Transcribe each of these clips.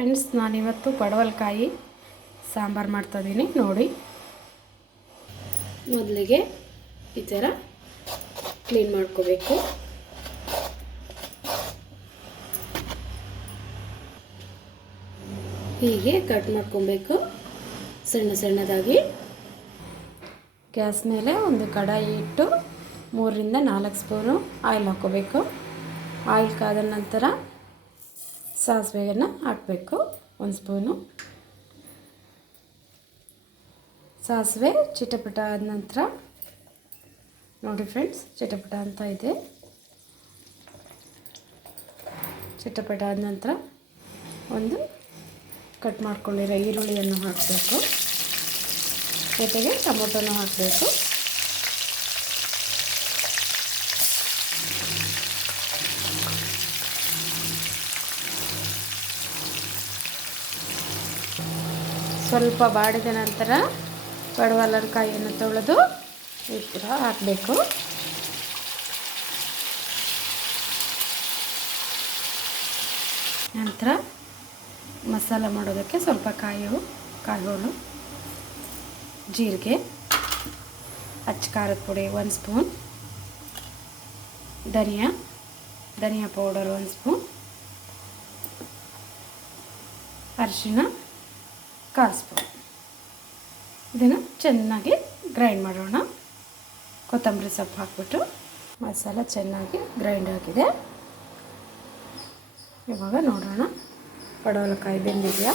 Friends, ನಾನಿವತ್ತು ಪಡವಲಕಾಯಿ ಸಾಂಬಾರು ಮಾಡ್ತಾಯಿದ್ದೀನಿ ನೋಡಿ. ಮೊದಲಿಗೆ ಈ ಥರ ಕ್ಲೀನ್ ಮಾಡ್ಕೋಬೇಕು. ಹೀಗೆ ಕಟ್ ಮಾಡ್ಕೊಬೇಕು ಸಣ್ಣ ಸಣ್ಣದಾಗಿ. ಗ್ಯಾಸ್ ಮೇಲೆ ಒಂದು ಕಡಾಯಿ ಇಟ್ಟು 3 ರಿಂದ 4 ಸ್ಪೂನು ಆಯಿಲ್ ಹಾಕ್ಕೋಬೇಕು. ಆಯಿಲ್ ಕಾದ ನಂತರ ಸಾಸಿವೆಯನ್ನು ಹಾಕಬೇಕು. 1 ಸ್ಪೂನು ಸಾಸಿವೆ ಚಿಟಪಟ ಆದ ನಂತರ ನೋಡಿ ಫ್ರೆಂಡ್ಸ್, ಚಿಟಪಟ ಅಂತ ಇದೆ. ಚಿಟಪಟ ಆದ ನಂತರ ಒಂದು ಕಟ್ ಮಾಡ್ಕೊಂಡಿರೋ ಈರುಳ್ಳಿಯನ್ನು ಹಾಕಬೇಕು. ಜೊತೆಗೆ ಟೊಮೊಟೊನೂ ಹಾಕಬೇಕು. ಸ್ವಲ್ಪ ಬಾಡಿದ ನಂತರ ಪಡವಲಕಾಯಿಯನ್ನು ತೊಳೆದು ಈ ಥರ ಹಾಕಬೇಕು. ನಂತರ ಮಸಾಲ ಮಾಡೋದಕ್ಕೆ ಸ್ವಲ್ಪ ಕಾಯಿಗಳು, ಜೀರಿಗೆ, ಅಚ್ಚ ಖಾರದ ಪುಡಿ 1 ಸ್ಪೂನ್, ಧನಿಯಾ ಪೌಡರ್ 1 ಸ್ಪೂನ್, ಅರಿಶಿಣ 1/4 ಸ್ಪೂನ್. ಇದನ್ನು ಚೆನ್ನಾಗಿ ಗ್ರೈಂಡ್ ಮಾಡೋಣ. ಕೊತ್ತಂಬರಿ ಸೊಪ್ಪು ಹಾಕ್ಬಿಟ್ಟು ಮಸಾಲ ಚೆನ್ನಾಗಿ ಗ್ರೈಂಡ್ ಆಗಿದೆ. ಇವಾಗ ನೋಡೋಣ ಪಡವಲಕಾಯಿ ಬೆಂದಿದೆಯಾ.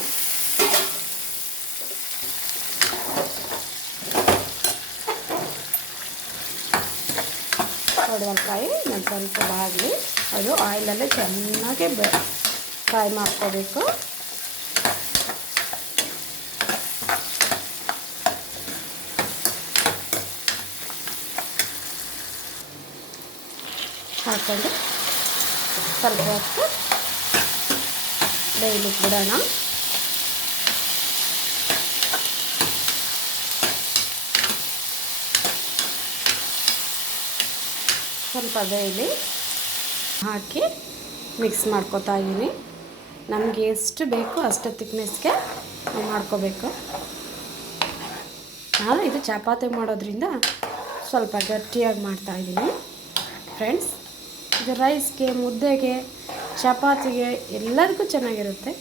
ಪಡವಲಕಾಯಿ ಒಂದು ಸ್ವಲ್ಪ ಬಾಗಲಿ ಅದು ಆಯಿಲಲ್ಲೇ ಚೆನ್ನಾಗಿ ಫ್ರೈ ಮಾಡ್ಕೋಬೇಕು. ಹಾಕ್ಕೊಂಡು ಸ್ವಲ್ಪ ಹೊತ್ತು ಬೇಯಲಿಕ್ಕೆ ಬಿಡೋಣ. ಸ್ವಲ್ಪ ಬೇಯಲಿ ಹಾಕಿ ಮಿಕ್ಸ್ ಮಾಡ್ಕೊತಾ ಇದ್ದೀನಿ. ನಮಗೆ ಎಷ್ಟು ಬೇಕು ಅಷ್ಟು ತಿಕ್ನೆಸ್ಗೆ ಮಾಡ್ಕೋಬೇಕು. ನಾನು ಇದು ಚಪಾತಿ ಮಾಡೋದ್ರಿಂದ ಸ್ವಲ್ಪ ಗಟ್ಟಿಯಾಗಿ ಮಾಡ್ತಾಯಿದ್ದೀನಿ ಫ್ರೆಂಡ್ಸ್. ಇದು ರೈಸ್ಗೆ, ಮುದ್ದೆಗೆ, ಚಪಾತಿಗೆ ಎಲ್ಲದಕ್ಕೂ ಚೆನ್ನಾಗಿರುತ್ತೆ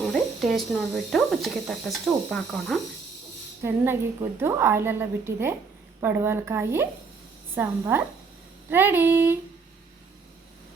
ನೋಡಿ. ಟೇಸ್ಟ್ ನೋಡಿಬಿಟ್ಟು ರುಚಿಗೆ ತಕ್ಕಷ್ಟು ಉಪ್ಪು ಹಾಕೋಣ. ಚೆನ್ನಾಗಿ ಕುದ್ದು ಆಯಿಲೆಲ್ಲ ಬಿಟ್ಟಿದೆ. ಪಡವಲಕಾಯಿ ಸಾಂಬಾರು ರೆಡಿ.